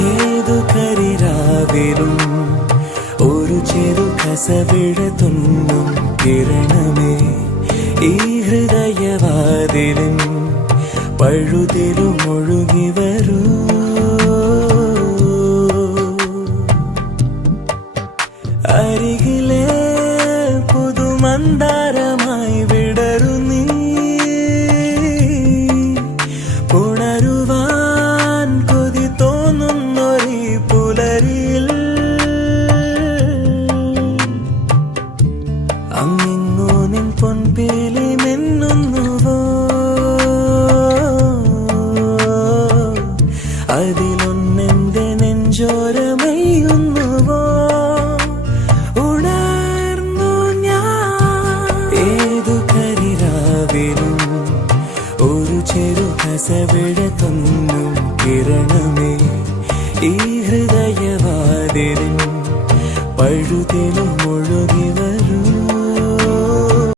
ഏതു കരിരാവിലും ഒരു ചെറു കസവിഴ തുന്നും കിരണമേ ഈ ഹൃദയവാതിലും പഴുതിലും ഒഴുകി വരൂ. അരികിലെ പുതുമന്ദാരമായി വിടരു നീ, ഉണരുവാൻ കൊതി തോന്നുന്നൊരീ പുലരിയിൽ. അങ്ങിങ്ങോ നിൻ പൊൻപേലി മിന്നുന്നുവോ, അതിലൊന്നെന്റെ നെഞ്ചോരമയുന്നുവോ. ഉണർന്നു ഞാൻ ഏതു കരിരാവിലും ഒരു ചെറു കസവിഴ തുന്നും കിരണമേ ഈ ഹൃദയവാതിലും പഴുതിലും ഒഴുകി